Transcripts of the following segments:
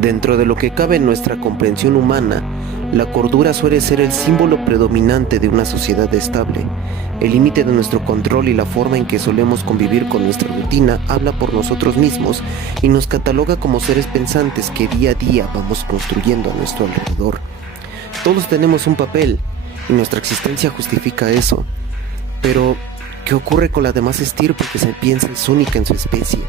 Dentro de lo que cabe en nuestra comprensión humana, la cordura suele ser el símbolo predominante de una sociedad estable. El límite de nuestro control y la forma en que solemos convivir con nuestra rutina habla por nosotros mismos y nos cataloga como seres pensantes que día a día vamos construyendo a nuestro alrededor. Todos tenemos un papel y nuestra existencia justifica eso. Pero, ¿qué ocurre con la demás estirpe que se piensa es única en su especie?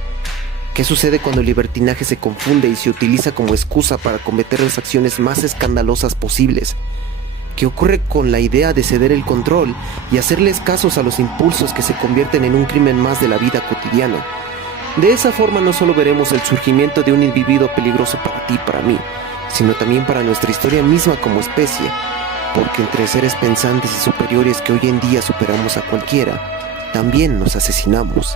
¿Qué sucede cuando el libertinaje se confunde y se utiliza como excusa para cometer las acciones más escandalosas posibles? ¿Qué ocurre con la idea de ceder el control y hacerles casos a los impulsos que se convierten en un crimen más de la vida cotidiana? De esa forma no solo veremos el surgimiento de un individuo peligroso para ti y para mí, sino también para nuestra historia misma como especie, porque entre seres pensantes y superiores que hoy en día superamos a cualquiera, también nos asesinamos.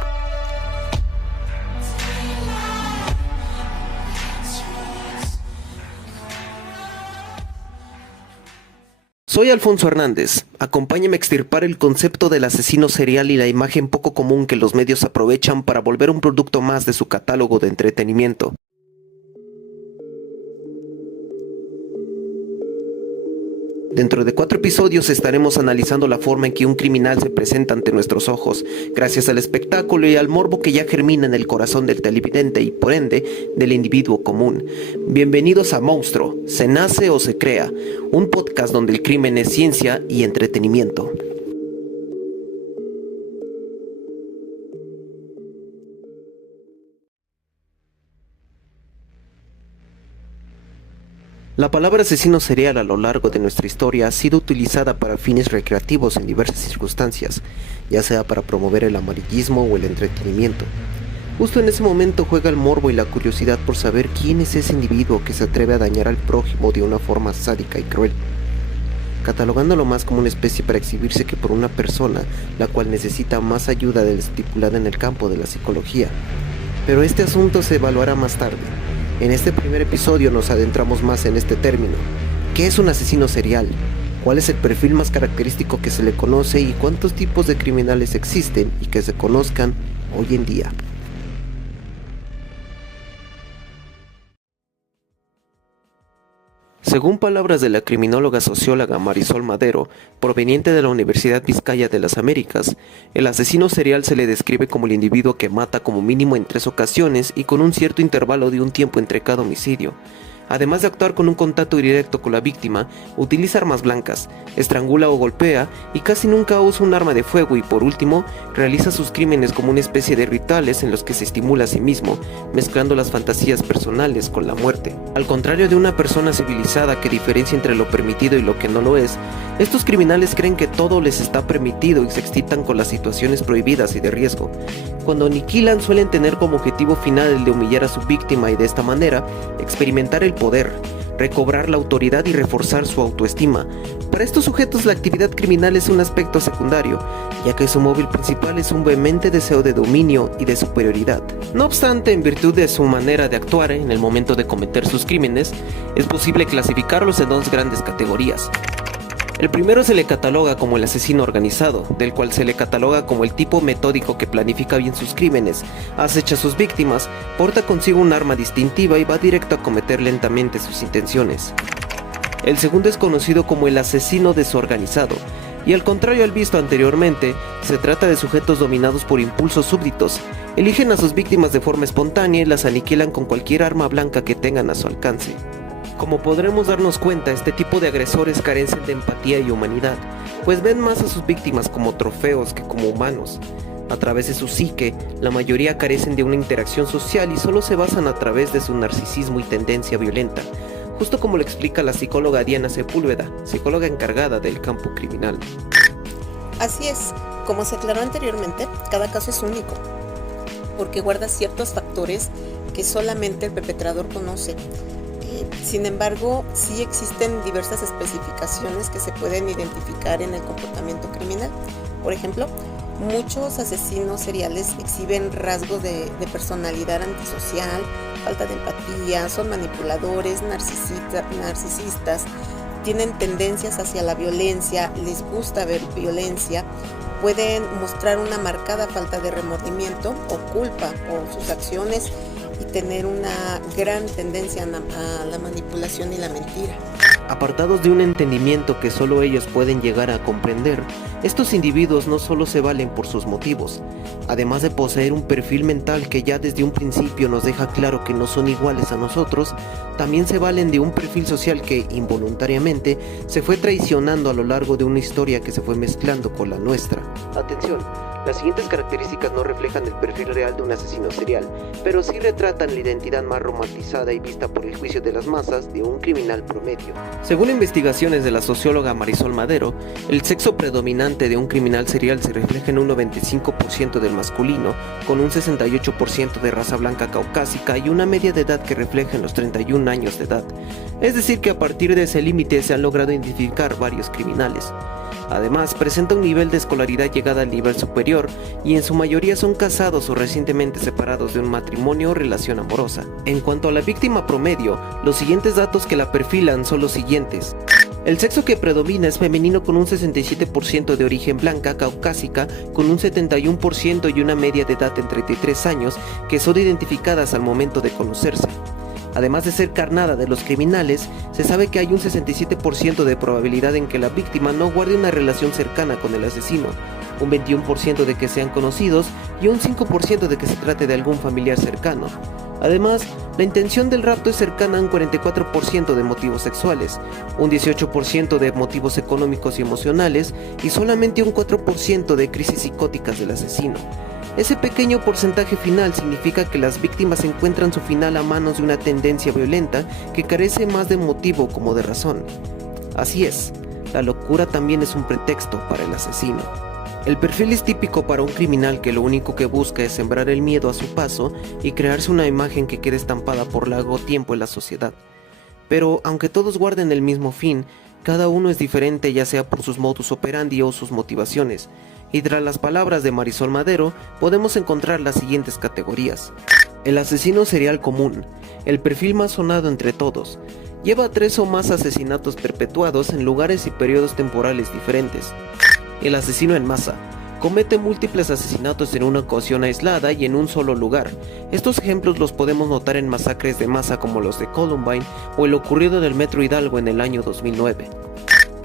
Soy Alfonso Hernández. Acompáñame a extirpar el concepto del asesino serial y la imagen poco común que los medios aprovechan para volver un producto más de su catálogo de entretenimiento. Dentro de 4 episodios estaremos analizando la forma en que un criminal se presenta ante nuestros ojos, gracias al espectáculo y al morbo que ya germina en el corazón del televidente y, por ende, del individuo común. Bienvenidos a Monstruo, se nace o se crea, un podcast donde el crimen es ciencia y entretenimiento. La palabra asesino serial a lo largo de nuestra historia ha sido utilizada para fines recreativos en diversas circunstancias, ya sea para promover el amarillismo o el entretenimiento. Justo en ese momento juega el morbo y la curiosidad por saber quién es ese individuo que se atreve a dañar al prójimo de una forma sádica y cruel, catalogándolo más como una especie para exhibirse que por una persona la cual necesita más ayuda de la estipulada en el campo de la psicología. Pero este asunto se evaluará más tarde. En este primer episodio nos adentramos más en este término. ¿Qué es un asesino serial? ¿Cuál es el perfil más característico que se le conoce y cuántos tipos de criminales existen y que se conozcan hoy en día? Según palabras de la criminóloga socióloga Marisol Madero, proveniente de la Universidad Vizcaya de las Américas, el asesino serial se le describe como el individuo que mata como mínimo en 3 ocasiones y con un cierto intervalo de un tiempo entre cada homicidio. Además de actuar con un contacto directo con la víctima, utiliza armas blancas, estrangula o golpea y casi nunca usa un arma de fuego y por último, realiza sus crímenes como una especie de rituales en los que se estimula a sí mismo, mezclando las fantasías personales con la muerte. Al contrario de una persona civilizada que diferencia entre lo permitido y lo que no lo es, estos criminales creen que todo les está permitido y se excitan con las situaciones prohibidas y de riesgo. Cuando aniquilan suelen tener como objetivo final el de humillar a su víctima y de esta manera experimentar el poder, recobrar la autoridad y reforzar su autoestima. Para estos sujetos la actividad criminal es un aspecto secundario, ya que su móvil principal es un vehemente deseo de dominio y de superioridad. No obstante, en virtud de su manera de actuar en el momento de cometer sus crímenes, es posible clasificarlos en 2 grandes categorías. El primero se le cataloga como el asesino organizado, del cual se le cataloga como el tipo metódico que planifica bien sus crímenes, acecha a sus víctimas, porta consigo un arma distintiva y va directo a cometer lentamente sus intenciones. El segundo es conocido como el asesino desorganizado, y al contrario al visto anteriormente, se trata de sujetos dominados por impulsos súbditos, eligen a sus víctimas de forma espontánea y las aniquilan con cualquier arma blanca que tengan a su alcance. Como podremos darnos cuenta, este tipo de agresores carecen de empatía y humanidad, pues ven más a sus víctimas como trofeos que como humanos. A través de su psique, la mayoría carecen de una interacción social y solo se basan a través de su narcisismo y tendencia violenta, justo como lo explica la psicóloga Diana Sepúlveda, psicóloga encargada del campo criminal. Así es, como se aclaró anteriormente, cada caso es único, porque guarda ciertos factores que solamente el perpetrador conoce. Sin embargo, sí existen diversas especificaciones que se pueden identificar en el comportamiento criminal. Por ejemplo, muchos asesinos seriales exhiben rasgos de personalidad antisocial, falta de empatía, son manipuladores, narcisistas, tienen tendencias hacia la violencia, les gusta ver violencia, pueden mostrar una marcada falta de remordimiento o culpa por sus acciones y tener una gran tendencia a la manipulación y la mentira. Apartados de un entendimiento que solo ellos pueden llegar a comprender, estos individuos no solo se valen por sus motivos, además de poseer un perfil mental que ya desde un principio nos deja claro que no son iguales a nosotros, también se valen de un perfil social que, involuntariamente, se fue traicionando a lo largo de una historia que se fue mezclando con la nuestra. Atención, las siguientes características no reflejan el perfil real de un asesino serial, pero sí retratan la identidad más romantizada y vista por el juicio de las masas de un criminal promedio. Según investigaciones de la socióloga Marisol Madero, el sexo predominante de un criminal serial se refleja en un 95% del masculino, con un 68% de raza blanca caucásica y una media de edad que refleja en los 31 años de edad. Es decir que a partir de ese límite se han logrado identificar varios criminales. Además, presenta un nivel de escolaridad llegada al nivel superior y en su mayoría son casados o recientemente separados de un matrimonio o relación amorosa. En cuanto a la víctima promedio, los siguientes datos que la perfilan son los siguientes. El sexo que predomina es femenino con un 67% de origen blanca caucásica, con un 71% y una media de edad en 33 años que son identificadas al momento de conocerse. Además de ser carnada de los criminales, se sabe que hay un 67% de probabilidad en que la víctima no guarde una relación cercana con el asesino, un 21% de que sean conocidos y un 5% de que se trate de algún familiar cercano. Además, la intención del rapto es cercana a un 44% de motivos sexuales, un 18% de motivos económicos y emocionales y solamente un 4% de crisis psicóticas del asesino. Ese pequeño porcentaje final significa que las víctimas encuentran su final a manos de una tendencia violenta que carece más de motivo como de razón. Así es, la locura también es un pretexto para el asesino. El perfil es típico para un criminal que lo único que busca es sembrar el miedo a su paso y crearse una imagen que quede estampada por largo tiempo en la sociedad. Pero aunque todos guarden el mismo fin, cada uno es diferente ya sea por sus modus operandi o sus motivaciones. Y tras las palabras de Marisol Madero, podemos encontrar las siguientes categorías. El asesino serial común, el perfil más sonado entre todos. Lleva 3 o más asesinatos perpetuados en lugares y periodos temporales diferentes. El asesino en masa. Comete múltiples asesinatos en una ocasión aislada y en un solo lugar. Estos ejemplos los podemos notar en masacres de masa como los de Columbine o el ocurrido en el Metro Hidalgo en el año 2009.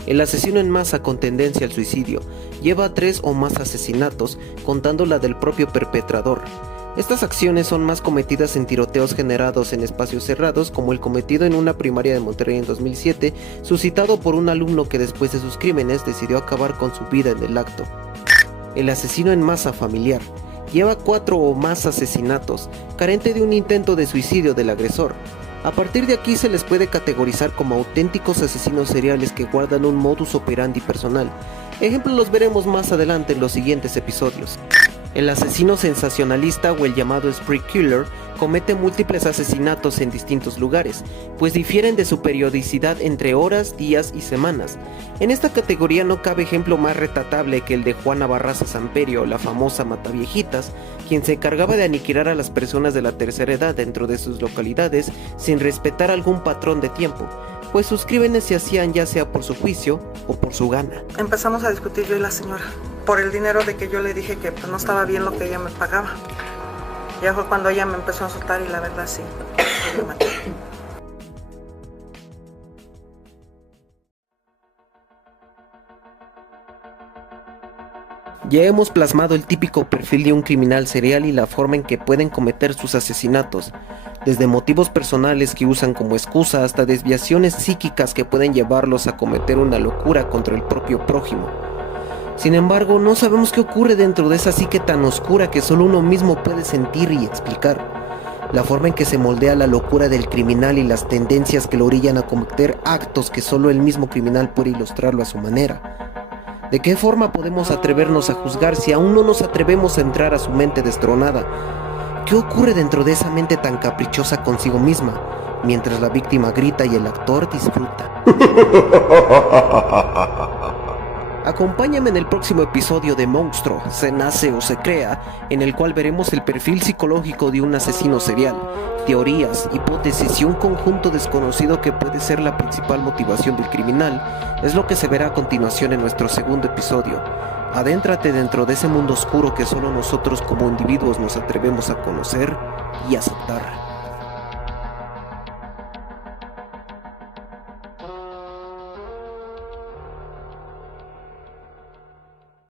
El asesino en masa con tendencia al suicidio lleva 3 o más asesinatos, contando la del propio perpetrador. Estas acciones son más cometidas en tiroteos generados en espacios cerrados, como el cometido en una primaria de Monterrey en 2007, suscitado por un alumno que después de sus crímenes decidió acabar con su vida en el acto. El asesino en masa familiar lleva 4 o más asesinatos, carente de un intento de suicidio del agresor. A partir de aquí se les puede categorizar como auténticos asesinos seriales que guardan un modus operandi personal. Ejemplos los veremos más adelante en los siguientes episodios. El asesino sensacionalista o el llamado spree killer comete múltiples asesinatos en distintos lugares, pues difieren de su periodicidad entre horas, días y semanas. En esta categoría no cabe ejemplo más retratable que el de Juana Barraza Samperio, la famosa Mataviejitas, quien se encargaba de aniquilar a las personas de la tercera edad dentro de sus localidades sin respetar algún patrón de tiempo, pues sus crímenes se hacían ya sea por su juicio o por su gana. Empezamos a discutir yo y la señora por el dinero de que yo le dije que pues, no estaba bien lo que ella me pagaba. Ya fue cuando ella me empezó a insultar y la verdad sí, me maté. Ya hemos plasmado el típico perfil de un criminal serial y la forma en que pueden cometer sus asesinatos, desde motivos personales que usan como excusa hasta desviaciones psíquicas que pueden llevarlos a cometer una locura contra el propio prójimo. Sin embargo, no sabemos qué ocurre dentro de esa psique tan oscura que solo uno mismo puede sentir y explicar. La forma en que se moldea la locura del criminal y las tendencias que lo orillan a cometer actos que solo el mismo criminal puede ilustrarlo a su manera. ¿De qué forma podemos atrevernos a juzgar si aún no nos atrevemos a entrar a su mente destronada? ¿Qué ocurre dentro de esa mente tan caprichosa consigo misma, mientras la víctima grita y el actor disfruta? Acompáñame en el próximo episodio de Monstruo, se nace o se crea, en el cual veremos el perfil psicológico de un asesino serial, teorías, hipótesis y un conjunto desconocido que puede ser la principal motivación del criminal. Es lo que se verá a continuación en nuestro segundo episodio. Adéntrate dentro de ese mundo oscuro que solo nosotros como individuos nos atrevemos a conocer y aceptar.